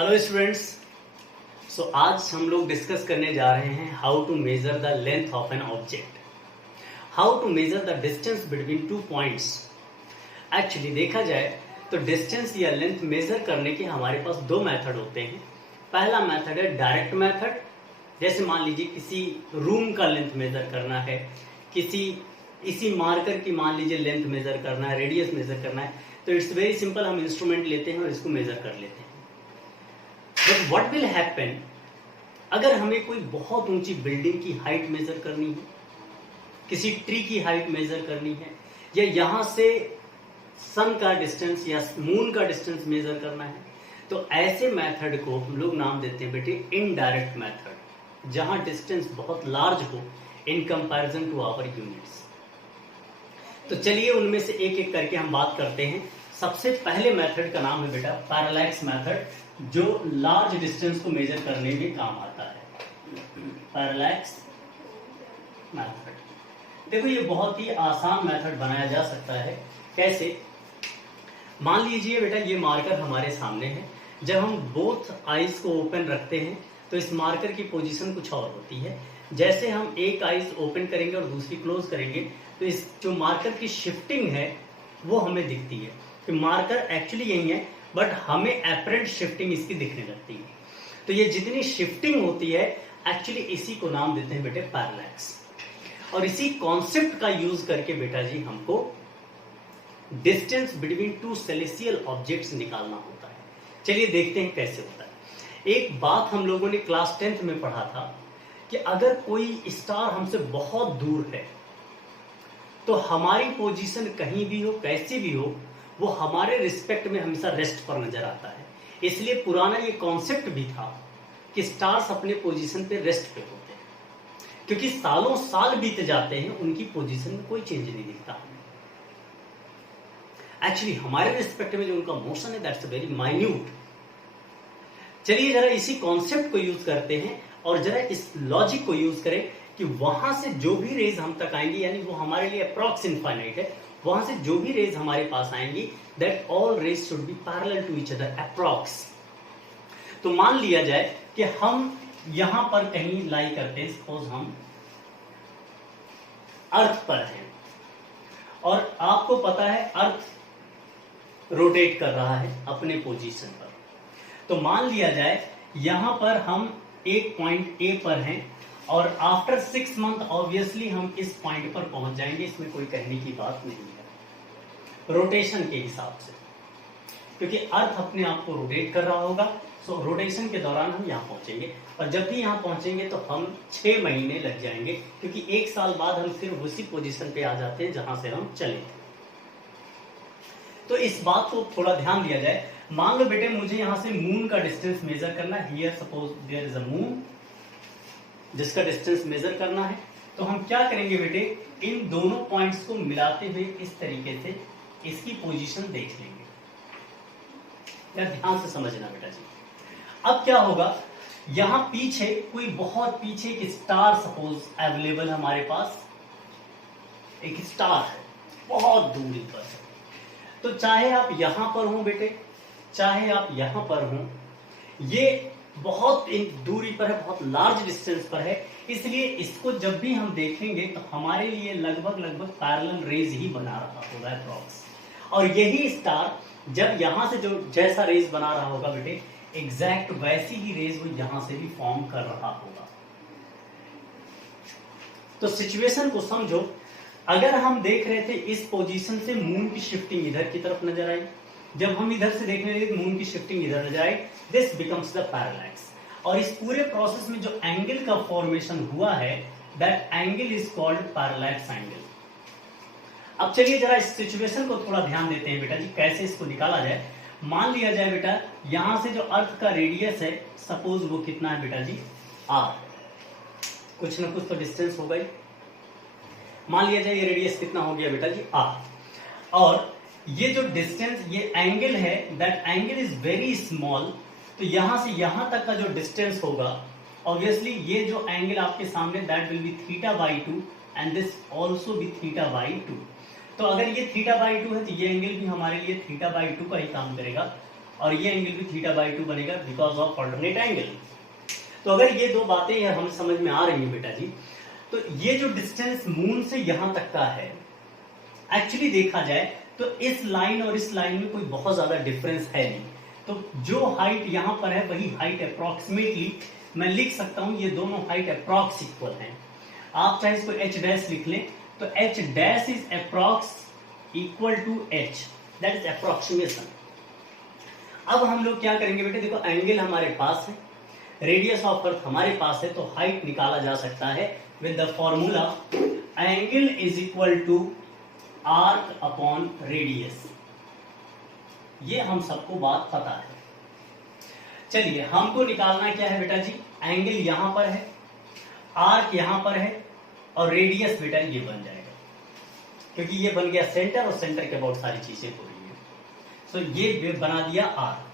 Hello students. सो आज हम लोग डिस्कस करने जा रहे हैं how to measure the length of an object, how to measure the distance between two points. Actually देखा जाए तो डिस्टेंस या लेंथ मेजर करने के हमारे पास दो मेथड होते हैं। पहला मेथड है डायरेक्ट मेथड, जैसे मान लीजिए किसी रूम का लेंथ मेजर करना है, इसी मार्कर की मान लीजिए लेंथ मेजर करना है, रेडियस मेजर करना है, तो इट्स वेरी सिंपल, हम इंस्ट्रूमेंट लेते हैं और इसको मेजर कर लेते हैं। बट व्हाट विल हैपन अगर हमें कोई बहुत ऊंची बिल्डिंग की हाइट मेजर करनी है, किसी ट्री की हाइट मेजर करनी है, या यहां से सन का डिस्टेंस या मून का डिस्टेंस मेजर करना है, तो ऐसे मेथड को हम लोग नाम देते हैं बेटे इनडायरेक्ट मेथड, जहां डिस्टेंस बहुत लार्ज हो in comparison to our units. तो चलिए उनमें से एक एक करके हम बात करते हैं। सबसे पहले मेथड का नाम है बेटा पैरेलैक्स मेथड, जो लार्ज डिस्टेंस को मेजर करने में काम आता है। पैरेलैक्स मेथड, देखो ये बहुत ही आसान मेथड बनाया जा सकता है। कैसे? मान लीजिए बेटा ये मार्कर हमारे सामने है, जब हम बोथ आईज को ओपन रखते हैं तो इस मार्कर की पोजीशन कुछ और होती है। जैसे हम एक आईज ओपन करेंगे और दूसरी क्लोज करेंगे तो इस जो मार्कर की शिफ्टिंग है वो हमें दिखती है कि मार्कर एक्चुअली यही है, बट हमें एपरेंट शिफ्टिंग इसकी दिखने लगती है। तो ये जितनी शिफ्टिंग होती है एक्चुअली इसी को नाम देते हैं बेटे पैरेलैक्स। और इसी कॉन्सेप्ट का यूज करके बेटा जी हमको distance between to celestial objects निकालना होता है। चलिए देखते हैं कैसे होता है। एक बात हम लोगों ने क्लास 10th में पढ़ा था कि अगर कोई स्टार हमसे बहुत दूर है तो हमारी पोजीशन कहीं भी हो, कैसी भी हो, वो हमारे रिस्पेक्ट में हमेशा रेस्ट पर नजर आता है। इसलिए पुराना ये कॉन्सेप्ट भी था कि स्टार्स अपने पोजीशन पे रेस्ट पे होते हैं, क्योंकि सालों साल बीत जाते हैं उनकी पोजीशन में कोई चेंज नहीं दिखता हमें। एक्चुअली हमारे रिस्पेक्ट में जो उनका मोशन है दैट्स वेरी माइन्यूट। चलिए जरा इसी कॉन्सेप्ट को यूज करते हैं और जरा इस लॉजिक को यूज करें कि वहां से जो भी रेज हम तक आएंगी, यानी वो हमारे लिए अप्रॉक्स इनफाइनाइट है, वहां से जो भी रेज हमारे पास आएंगी that all rays should be parallel to each other approx. तो मान लिया जाए कि हम यहां पर कहीं लाई करते हैं, सपोज हम अर्थ पर हैं और आपको पता है अर्थ रोटेट कर रहा है अपने पोजीशन पर। तो मान लिया जाए यहां पर हम एक पॉइंट ए पर हैं और आफ्टर 6 मंथ ऑब्वियसली हम इस पॉइंट पर पहुंच जाएंगे, इसमें कोई कहने की बात नहीं है रोटेशन के हिसाब से, क्योंकि अर्थ अपने आप को रोटेट कर रहा होगा। सो रोटेशन के दौरान हम यहाँ पहुंचेंगे और जब भी यहाँ पहुंचेंगे तो हम 6 महीने लग जाएंगे, क्योंकि 1 साल बाद हम सिर्फ उसी पोजीशन पे आ जाते हैं जहां से हम चले थे। तो इस बात को थोड़ा ध्यान दिया जाए। मान लो बेटे मुझे यहां से मून का डिस्टेंस मेजर करना है, here suppose there is a moon जिसका डिस्टेंस मेजर करना है, तो हम क्या करेंगे बेटे, इन दोनों पॉइंट्स को मिलाते हुए इस तरीके से इसकी पोजीशन देख लेंगे। क्या ध्यान से समझना बेटा जी। अब क्या होगा, यहां पीछे कोई बहुत पीछे एक स्टार सपोज अवेलेबल हमारे पास, एक स्टार है बहुत दूरी पर है। तो चाहे आप यहां पर हो बेटे, चाहे आप यहां पर हो, ये बहुत दूरी पर है, बहुत लार्ज डिस्टेंस पर है, इसलिए इसको जब भी हम देखेंगे तो हमारे लिए लगभग पैरेलल रेज ही बना रहा होगा अप्रॉक्स। और यही स्टार जब यहां से जो जैसा रेज बना रहा होगा बेटे, एग्जैक्ट वैसी ही रेज वो यहां से भी फॉर्म कर रहा होगा। तो सिचुएशन को समझो, अगर हम देख रहे थे इस पोजीशन से मून की शिफ्टिंग इधर की तरफ नजर आई, जब हम इधर से देखने लगे मून की शिफ्टिंग इधर नजर आई, दिस बिकम्स द पैरेलैक्स। और इस पूरे प्रोसेस में जो एंगल का फॉर्मेशन हुआ है that angle is called parallax angle. अब चलिए जरा इस सिचुएशन को थोड़ा ध्यान देते हैं बेटा जी, कैसे इसको निकाला जाए। मान लिया जाए बेटा यहां से जो अर्थ का रेडियस है सपोज वो कितना है बेटा जी, आर, कुछ ना कुछ तो डिस्टेंस होगा ही। मान लिया जाए ये रेडियस कितना हो गया बेटा जी, आर, और ये जो डिस्टेंस, ये एंगल है that angle is very small. तो यहां से यहां तक का जो डिस्टेंस होगा ऑब्वियसली ये जो एंगल आपके सामने that will be θ/2 and this also be θ/2। तो अगर ये θ/2 है तो ये एंगल भी हमारे लिए θ/2 का ही काम करेगा। और ये एंगल भी θ/2 बनेगा बिकॉज ऑफ ऑल्टरनेट एंगल। तो अगर ये दो बातें हमें समझ में आ रही हैं बेटा जी, तो ये जो डिस्टेंस मून से यहां तक का है, एक्चुअली देखा जाए तो इस लाइन और इस लाइन में कोई बहुत ज्यादा डिफरेंस है नहीं। तो जो हाइट यहां पर है वही हाइट अप्रोक्सीमेटली मैं लिख सकता हूं, ये दोनों हाइट अप्रोक्स इक्वल हैं। आप चाहे इसको h डैश लिख लें तो h dash is approx equal to h, that is approximation. अब हम लोग क्या करेंगे बेटे, देखो एंगल हमारे पास है, रेडियस ऑफ अर्थ हमारे पास है, तो हाइट निकाला जा सकता है with the formula angle is equal to arc upon radius. ये हम सबको बात पता है। चलिए हमको निकालना क्या है बेटा जी, एंगल यहां पर है, आर्क यहां पर है और रेडियस बेटा ये बन जाएगा, क्योंकि ये बन गया सेंटर और सेंटर के बहुत सारी चीजें हो रही है। सो ये बना दिया आर्क।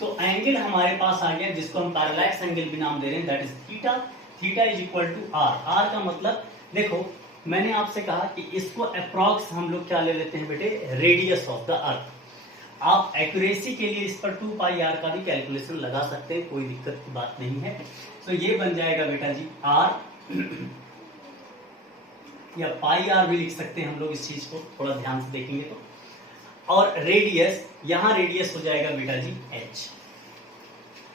तो एंगल हमारे पास आ गया जिसको हम पैरेलैक्स एंगल भी नाम दे रहे हैं, that is theta. Theta is equal to R. R का मतलब देखो मैंने आपसे कहा कि इसको अप्रॉक्स हम लोग क्या ले लेते हैं बेटे, रेडियस ऑफ द अर्थ। आप एक्यूरेसी के लिए इस पर 2 पाई आर का भी कैलकुलेशन लगा सकते हैं, कोई दिक्कत की बात नहीं है। तो ये बन जाएगा बेटा जी आर या पाई आर भी लिख सकते हैं हम लोग, इस चीज को थोड़ा ध्यान से देखेंगे तो। और रेडियस, यहां रेडियस हो जाएगा बेटा जी h।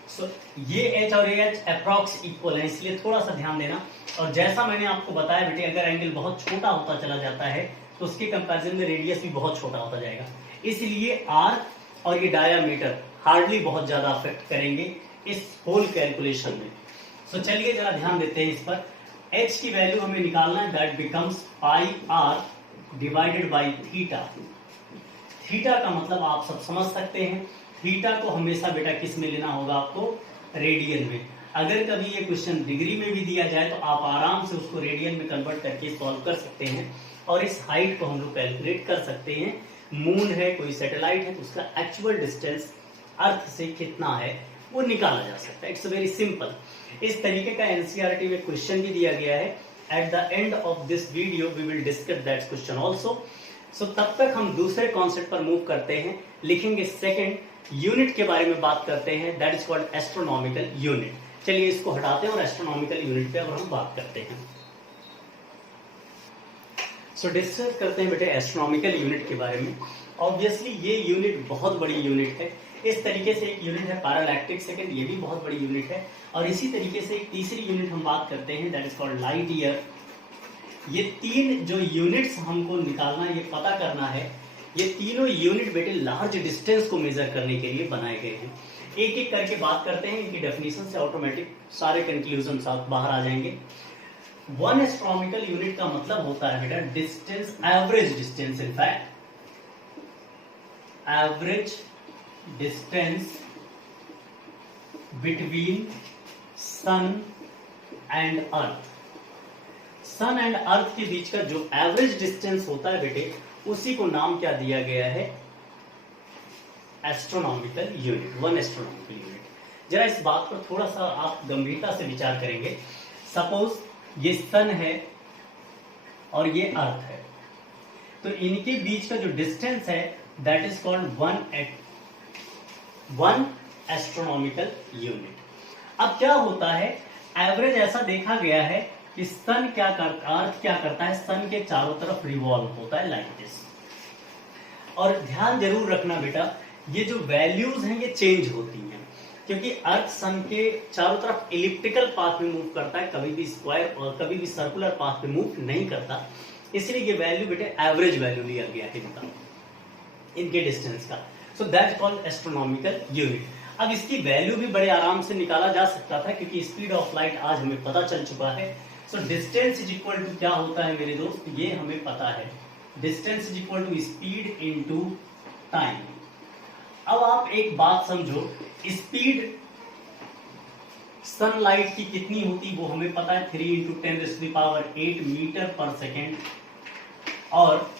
सो ये h और ये h अप्रॉक्स इक्वल है, इसलिए थोड़ा सा ध्यान देना। और जैसा मैंने आपको बताया बेटे, अगर एंगल बहुत छोटा होता चला जाता है तो उसके कंपैरिजन में रेडियस भी बहुत छोटा होता जाएगा, इसलिए आर्क और ये डायामीटर हार्डली बहुत ज्यादा अफेक्ट करेंगे इस होल कैलकुलेशन में। सो चलिए जरा ध्यान देते हैं इस पर। h की वैल्यू हमें निकालना है, that becomes pi R divided by theta. Theta का मतलब आप सब समझ सकते हैं, थीटा को हमेशा बेटा किस में लेना होगा आपको, रेडियन में। अगर कभी ये क्वेश्चन डिग्री में भी दिया जाए तो आप आराम से उसको रेडियन में कन्वर्ट करके सॉल्व कर सकते हैं और इस हाइट को हम लोग कैलकुलेट कर सकते हैं। मून है, कोई सैटेलाइट है, तो उसका एक्चुअल डिस्टेंस अर्थ से कितना है वो निकाला जा सकता है। It's very simple. इस तरीके का एनसीईआरटी में क्वेश्चन भी दिया गया है। At the end of this video we will discuss that question also. So तब तक हम दूसरे कॉन्सेप्ट पर मूव करते हैं, लिखेंगे सेकंड यूनिट के बारे में बात करते हैं, that is called astronomical unit. चलिए इसको हटाते हैं और एस्ट्रोनॉमिकल यूनिट पे अब हम बात करते हैं। सो डिस्कस करते हैं बेटे एस्ट्रोनॉमिकल यूनिट के बारे में। ऑब्वियसली ये यूनिट बहुत बड़ी यूनिट है। इस तरीके से एक यूनिट है पैरालैक्टिक सेकंड, ये भी बहुत बड़ी यूनिट है। और इसी तरीके से एक तीसरी यूनिट हम बात करते हैं, that is called light year. ये तीन जो यूनिट्स हमको निकालना, ये पता करना है, ये तीनों यूनिट बेटे लार्ज डिस्टेंस को मेजर करने के लिए बनाए गए हैं। एक एक करके बात करते हैं, इनकी डेफिनेशन से ऑटोमेटिक सारे कंक्लूजन बाहर आ जाएंगे। वन एस्ट्रोनॉमिकल यूनिट का मतलब होता है बेटा distance, average distance, in fact average distance between sun and earth. Sun and earth के बीच का जो एवरेज डिस्टेंस होता है बेटे, उसी को नाम क्या दिया गया है, astronomical unit, one astronomical unit. जरा इस बात पर थोड़ा सा आप गंभीरता से विचार करेंगे। सपोज ये सन है और ये अर्थ है, तो इनके बीच का जो डिस्टेंस है that is called one astronomical unit. अब क्या होता है, एवरेज ऐसा देखा गया है कि सन क्या करता, अर्थ क्या करता है, सन के चारों तरफ रिवॉल्व होता है लाइक दिस। और ध्यान जरूर रखना बेटा, ये जो वैल्यूज हैं ये चेंज होती हैं, क्योंकि अर्थ सन के चारों तरफ इलिप्टिकल पाथ में मूव करता है, कभी भी स्क्वायर और कभी भी सर्कुलर पाथ में मूव नहीं करता। इसलिए ये वैल्यू बेटे एवरेज वैल्यू लिया गया है इनका, इनके डिस्टेंस का। So that called astronomical unit. अब इसकी वैल्यू भी बड़े आराम से निकाला जा सकता था, क्योंकि स्पीड ऑफ लाइट आज हमें पता चल चुका है। So distance is equal to क्या होता है मेरे दोस्त, ये हमें पता है, distance is equal to speed into time. अब आप एक बात समझो, स्पीड सनलाइट की कितनी होती वो हमें पता है, 3 × 10⁸ मीटर पर सेकेंड। और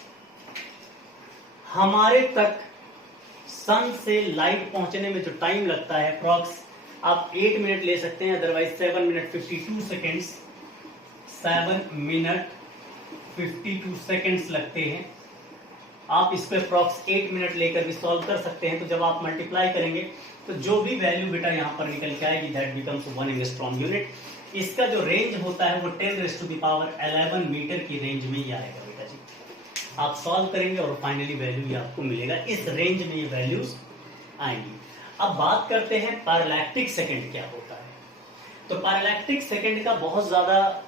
हमारे तक सन से लाइट पहुंचने में जो टाइम लगता है अप्रॉक्स आप 8 मिनट ले सकते हैं, otherwise 7 minute 52 seconds, 7 minute 52 seconds लगते हैं आप इसको अप्रॉक्स 8 मिनट लेकर भी सॉल्व कर सकते हैं। तो जब आप मल्टीप्लाई करेंगे तो जो भी वैल्यू बेटा यहाँ पर निकल के आएगी दैट बिकम्स 1 एंगस्ट्रॉम यूनिट। इसका जो रेंज होता है वो 10⁻11 मीटर की रेंज में ही आएगा बेटा जी। आप सॉल्व करेंगे और फाइनली वैल्यू ये आपको मिलेगा, इस रेंज में ये वैल्यूज आएंगी। अब बात करते हैं पैरालैक्टिक सेकंड क्या होता है। तो पैरालैक्टिक सेकंड का बहुत ज्यादा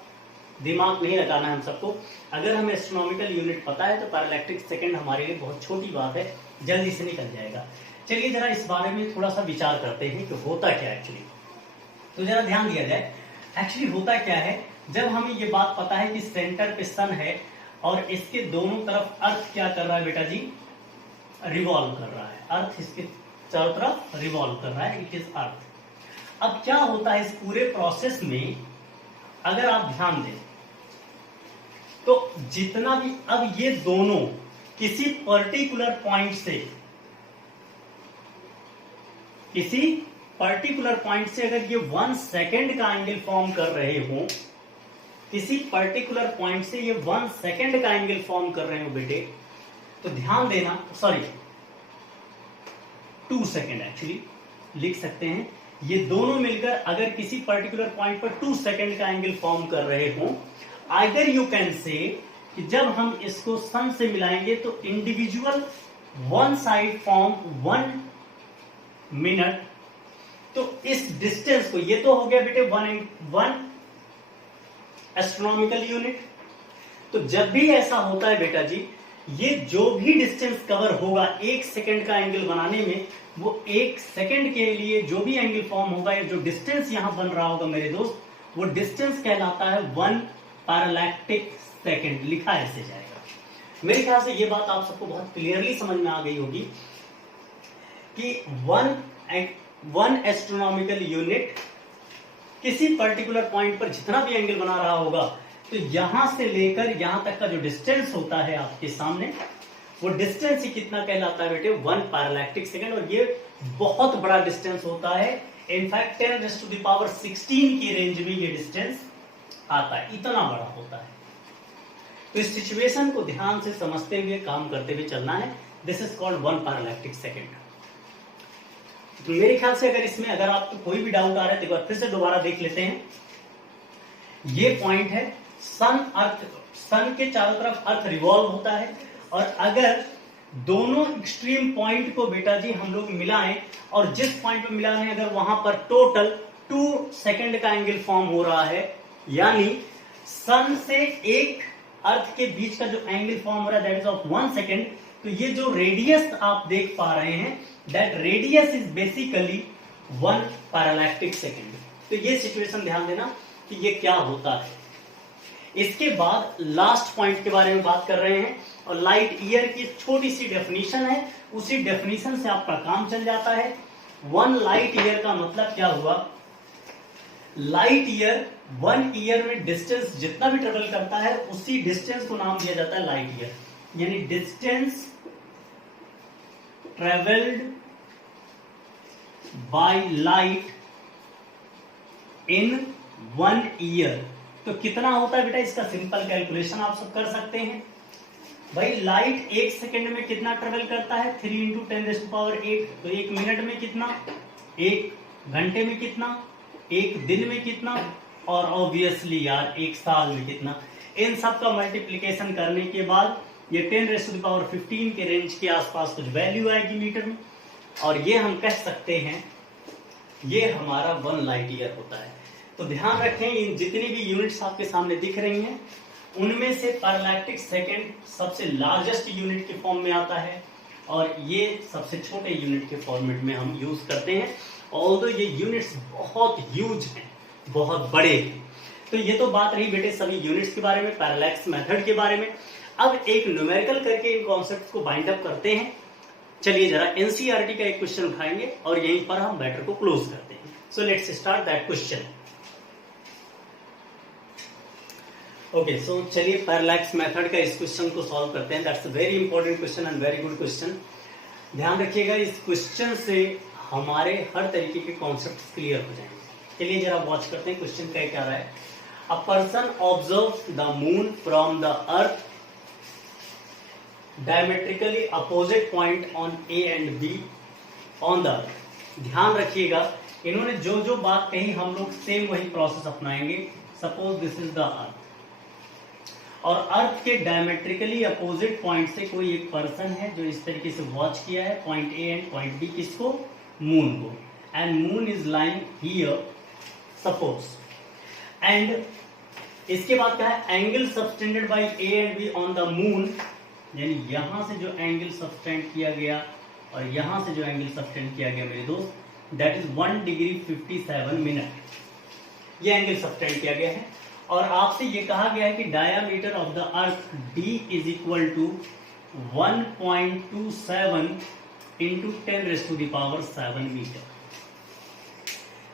दिमाग नहीं लगाना है हम सबको। अगर हमें एस्ट्रोनॉमिकल यूनिट पता है तो पैरालैक्टिक सेकंड हमारे लिए बहुत छोटी बात है, जल्दी से निकल जाएगा। चलिए जरा इस बारे में थोड़ा सा विचार करते हैं कि होता क्या एक्चुअली। तो जरा ध्यान दिया जाए एक्चुअली होता क्या है। जब हमें ये बात पता है कि सेंटर पे सन है और इसके दोनों तरफ अर्थ क्या कर रहा है बेटा जी, रिवॉल्व कर रहा है। अर्थ इसके चारों तरफ रिवॉल्व कर रहा है, इट इज अर्थ। अब क्या होता है इस पूरे प्रोसेस में, अगर आप ध्यान दें तो जितना भी, अब ये दोनों किसी पर्टिकुलर पॉइंट से अगर ये 1 सेकेंड का एंगल फॉर्म कर रहे हो, किसी पर्टिकुलर पॉइंट से ये 1 सेकेंड का एंगल फॉर्म कर रहे हो बेटे, तो ध्यान देना, सॉरी 2 सेकेंड एक्चुअली लिख सकते हैं। ये दोनों मिलकर अगर किसी पर्टिकुलर पॉइंट पर 2 सेकेंड का एंगल फॉर्म कर रहे हो, आइदर यू कैन से कि जब हम इसको सन से मिलाएंगे तो individual one side form 1 minute. तो इस डिस्टेंस को, ये तो हो गया बेटे 1 एस्ट्रोनॉमिकल यूनिट। तो जब भी ऐसा होता है बेटा जी, ये जो भी डिस्टेंस कवर होगा 1 सेकेंड का एंगल बनाने में, वो 1 सेकेंड के लिए जो भी एंगल फॉर्म होगा, या जो डिस्टेंस यहां बन रहा होगा मेरे दोस्त, वो डिस्टेंस कहलाता है 1 पैरालैक्टिक सेकेंड। लिखा ऐसे जाएगा। मेरे ख्याल से ये बात आप सबको बहुत क्लियरली समझ में आ गई होगी कि 1 एस्ट्रोनॉमिकल यूनिट किसी पर्टिकुलर पॉइंट पर जितना भी एंगल बना रहा होगा, तो यहां से लेकर यहां तक का जो डिस्टेंस होता है आपके सामने, वो डिस्टेंस ही कितना कहलाता है बेटे, 1 पैरालैक्टिक सेकेंड। और ये बहुत बड़ा डिस्टेंस होता है, इनफैक्ट 10⁻16 की रेंज में ये डिस्टेंस आता है, इतना बड़ा होता है। तो इस सिचुएशन को ध्यान से समझते हुए काम करते हुए चलना है। This is called 1 parallactic second. तो मेरे ख्याल से अगर आपको कोई भी डाउट आ रहा है तो एक बार फिर से दोबारा देख लेते हैं। ये पॉइंट है, सन के चारों तरफ अर्थ रिवॉल्व होता है, और अगर दोनों एक्सट्रीम पॉइंट को बेटा जी हम लोग मिलाएं, और जिस पॉइंट पे मिला रहे हैं अगर वहां पर टोटल 2 सेकेंड का एंगल फॉर्म हो रहा है, यानी सन से एक अर्थ के बीच का जो एंगल फॉर्म हो रहा है दैट इज ऑफ 1 सेकेंड। तो ये जो रेडियस आप देख पा रहे हैं, that radius is basically 1 parallactic second. तो ये सिचुएशन ध्यान देना कि ये क्या होता है। इसके बाद लास्ट पॉइंट के बारे में बात कर रहे हैं, और लाइट ईयर की छोटी सी डेफिनेशन है, उसी डेफिनेशन से आपका काम चल जाता है। 1 लाइट ईयर का मतलब क्या हुआ, लाइट ईयर 1 ईयर में डिस्टेंस जितना भी ट्रेवल करता है उसी डिस्टेंस को नाम दिया जाता है लाइट ईयर, यानी distance travelled by light in 1 year. तो कितना होता है बेटा, इसका सिंपल कैलकुलेशन आप सब कर सकते हैं। भाई लाइट 1 सेकेंड में कितना ट्रेवल करता है, 3 × 10⁸। तो 1 मिनट में कितना, 1 घंटे में कितना, 1 दिन में कितना, और ऑब्वियसली यार 1 साल में कितना। इन सब का मल्टीप्लीकेशन करने के बाद ये 10⁻15 के रेंज के आसपास कुछ वैल्यू आएगी मीटर में, और ये हम कह सकते हैं ये हमारा 1 लाइट ईयर होता है। तो ध्यान रखें, इन जितनी भी यूनिट्स आपके सामने दिख रही हैं उनमें से पैरालैक्टिक सेकेंड सबसे लार्जेस्ट यूनिट के फॉर्म में आता है, और ये सबसे छोटे यूनिट के फॉर्मेट में हम यूज करते हैं। ऑल्दो ये यूनिट्स बहुत ह्यूज हैं, बहुत बड़े हैं। तो ये तो बात रही बेटे सभी यूनिट्स के बारे में, पैरालैक्स मेथड के बारे में। अब एक न्यूमेरिकल करके इन कॉन्सेप्ट्स को बाइंड अप करते हैं। चलिए जरा एनसीईआरटी का एक क्वेश्चन उठाएंगे और यहीं पर हम मैटर को क्लोज करते हैं। So let's start that question. Okay, so चलिए पैरालैक्स मेथड का इस क्वेश्चन को सॉल्व करते हैं। That's a very important question and very good question. ध्यान रखिएगा, इस क्वेश्चन से हमारे हर तरीके के कॉन्सेप्ट क्लियर हो जाएंगे। चलिए जरा वॉच करते हैं क्वेश्चन क्या क्या रहा है। A person observe the moon from the earth diametrically opposite point on A and B on the earth. ध्यान रखिएगा, इन्होंने जो जो बात कही हम लोग सेम वही प्रोसेस अपनाएंगे। Suppose this is the earth, और अर्थ के डायमेट्रिकली अपोजिट पॉइंट से कोई एक पर्सन है जो इस तरीके से वॉच किया है point A and point B, किसको? मून को। And moon is lying here suppose, and इसके बाद क्या है? Angle subtended by A and B on the moon, यानी यहां से जो एंगल सबटेंड किया गया और यहां से जो एंगल सबटेंड किया गया मेरे दोस्त, दैट इज 1 डिग्री 57 मिनट। ये एंगल सबटेंड किया गया है और आपसे ये कहा गया है कि diameter of the earth D is equal to 1.27 into 10⁻⁷ metre.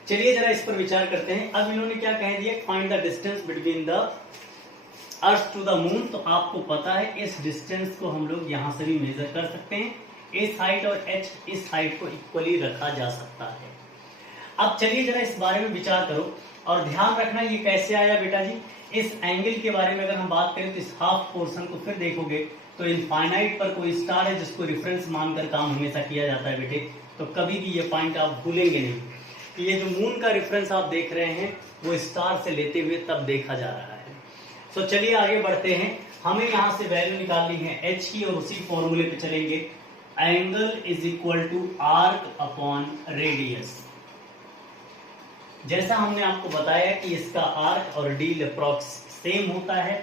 चलिए जरा इस पर विचार करते हैं। अब इन्होंने क्या कह दिया? Find the distance between the earth to the moon. तो आपको पता है इस डिस्टेंस को हम लोग यहां से भी मेजर कर सकते हैं। इस हाइट और एच, इस हाइट को इक्वली रखा जा सकता है। अब चलिए जरा इस बारे में विचार करो और ध्यान रखना ये कैसे आया बेटा जी। इस एंगल के बारे में अगर हम बात करें तो इस हाफ पोर्शन को फिर देखोगे तो इनफाइनाइट पर कोई स्टार है जिसको रेफरेंस मानकर काम हमेशा किया जाता है बेटे। तो कभी भी ये पॉइंट आप भूलेंगे नहीं कि ये जो मून का रेफरेंस आप देख रहे हैं वो स्टार से लेते हुए तब देखा जा रहा है। तो चलिए आगे बढ़ते हैं। हमें यहां से वैल्यू निकालनी है एच की और उसी फॉर्मूले पे चलेंगे। Angle is equal to arc upon radius. जैसा हमने आपको बताया कि इसका आर्क और डी अप्रॉक्स सेम होता है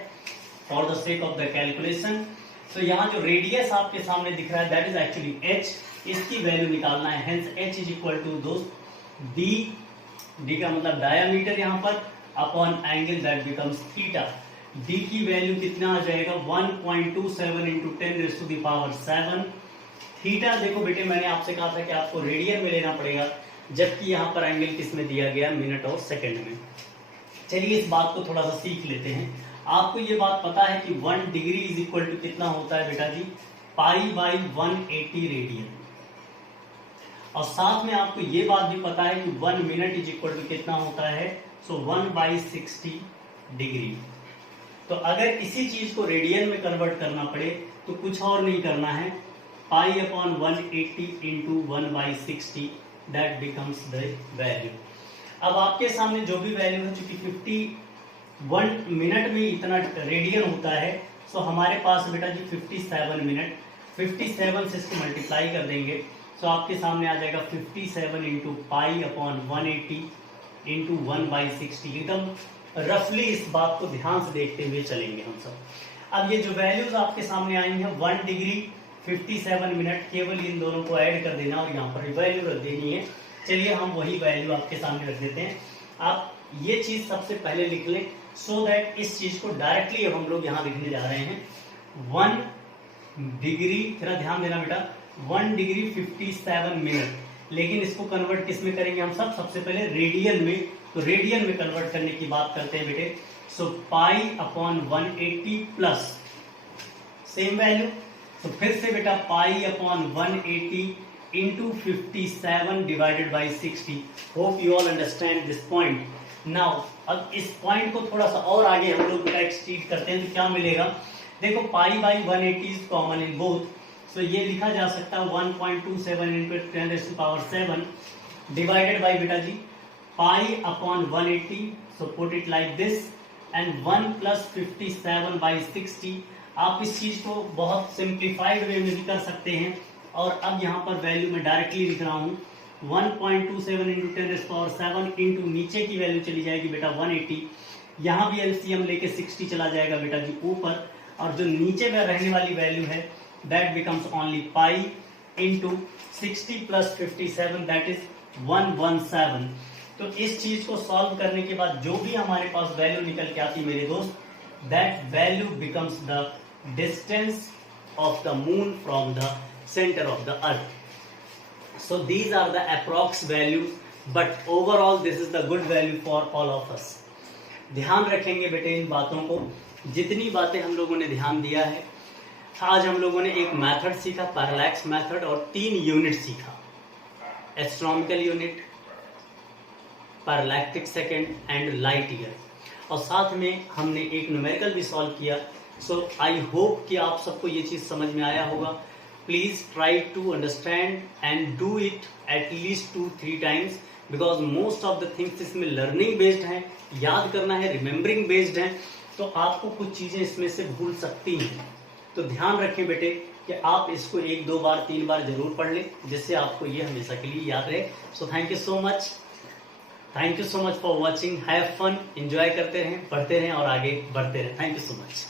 for the sake of the calculation. तो यहाँ जो रेडियस आपके सामने दिख रहा है दैट इज एक्चुअली एच, इसकी वैल्यू निकालना है। Hence H is equal to दोस्त डी, डी का मतलब डायामीटर यहाँ पर, upon angle that becomes theta. D की वैल्यू कितना आ जाएगा? 1.27 इंटू 10⁻⁷। थीटा देखो बेटे मैंने आपसे कहा था कि आपको रेडियन में लेना पड़ेगा, जबकि यहाँ पर एंगल किस में दिया गया? मिनट और सेकंड में। चलिए इस बात को थोड़ा सा सीख लेते हैं। आपको ये बात पता है कि 1 डिग्री इज इक्वल टू कितना होता है बेटा जी? π/180 रेडियन। और साथ में आपको ये बात भी पता है कि 1 मिनट इज इक्वल टू कितना होता है? सो 1/60 डिग्री। तो अगर इसी चीज को रेडियन में कन्वर्ट करना पड़े तो कुछ और नहीं करना है, π/180 into 1/60 that becomes the value. अब आपके सामने जो भी वैल्यू है, चूंकि 51 मिनट में इतना रेडियन होता है, सो हमारे पास बेटा जी 57 मिनट, 57 से इसको मल्टीप्लाई कर देंगे तो आपके सामने आ जाएगा 57 इंटू π/180 इंटू 1/60। एकदम रफली इस बात को ध्यान से देखते हुए चलेंगे हम सब। अब ये जो वैल्यूज आपके सामने आई हैं 1 डिग्री 57 मिनट, केवल इन दोनों को ऐड कर देना और यहाँ पर वैल्यू रख देनी है। चलिए हम वही वैल्यू आपके सामने रख देते हैं। आप ये चीज सबसे पहले लिख लें सो दैट इस चीज को डायरेक्टली हम लोग यहाँ लिखने जा रहे हैं। 1 डिग्री, थोड़ा ध्यान देना बेटा, 1 डिग्री 57 मिनट, लेकिन इसको कन्वर्ट किस में करेंगे हम सब? सबसे पहले रेडियन में। तो रेडियन में कन्वर्ट करने की बात करते हैं बेटे। सो π/180 प्लस सेम वैल्यू, तो फिर से बेटा π/180 into 57 divided by 60। Hope you all understand this point. Now अब इस पॉइंट को थोड़ा सा और आगे हम लोग बेटा एक्सटीड करते हैं तो क्या मिलेगा? देखो π/180 इज कॉमन इन बोथ, सो ये लिखा जा सकता है 1.27 इंटू 10⁻⁷ डिवाइडेड बाई बेटा जी π/180। So put it like this and 1 plus 57/60। आप इस चीज को बहुत सिंप्लीफाइड वे में भी कर सकते हैं। और अब यहाँ पर वैल्यू में डायरेक्टली लिख रहा हूँ 1.27 इंटू 10⁻⁷ इंटू नीचे की वैल्यू चली जाएगी बेटा 180। यहाँ भी एलसीएम लेके 60 चला जाएगा बेटा जी ऊपर, और जो नीचे में रहने वाली वैल्यू है that becomes only pi into 60 plus 57 that is 117। तो इस चीज को सॉल्व करने के बाद जो भी हमारे पास वैल्यू निकल के आती मेरे दोस्त, that value becomes the distance of the moon from the center of the earth. So these are the approx values, but overall this is the good value for all of us. ध्यान रखेंगे बेटे इन बातों को, जितनी बातें हम लोगों ने ध्यान दिया है। आज हम लोगों ने एक मेथड सीखा, पैरालैक्स मेथड, और 3 यूनिट सीखा, astronomical unit, parallactic second and light year. और साथ में हमने एक न्यूमेरिकल भी सॉल्व किया सो आई होप कि आप सबको ये चीज समझ में आया होगा. Please try to understand and do it at least 2-3 times, because most of the things इसमें लर्निंग बेस्ड है, याद करना है, रिमेम्बरिंग बेस्ड है. तो आपको कुछ चीजें इसमें से भूल सकती हैं. तो ध्यान रखें बेटे कि आप इसको 1-2 बार 3 बार जरूर पढ़ लें, जिससे आपको ये हमेशा के लिए याद रहे. So thank you so much. Thank you so much for watching. Have fun, enjoy करते रहें, पढ़ते रहें और आगे बढ़ते रहें. Thank you so much.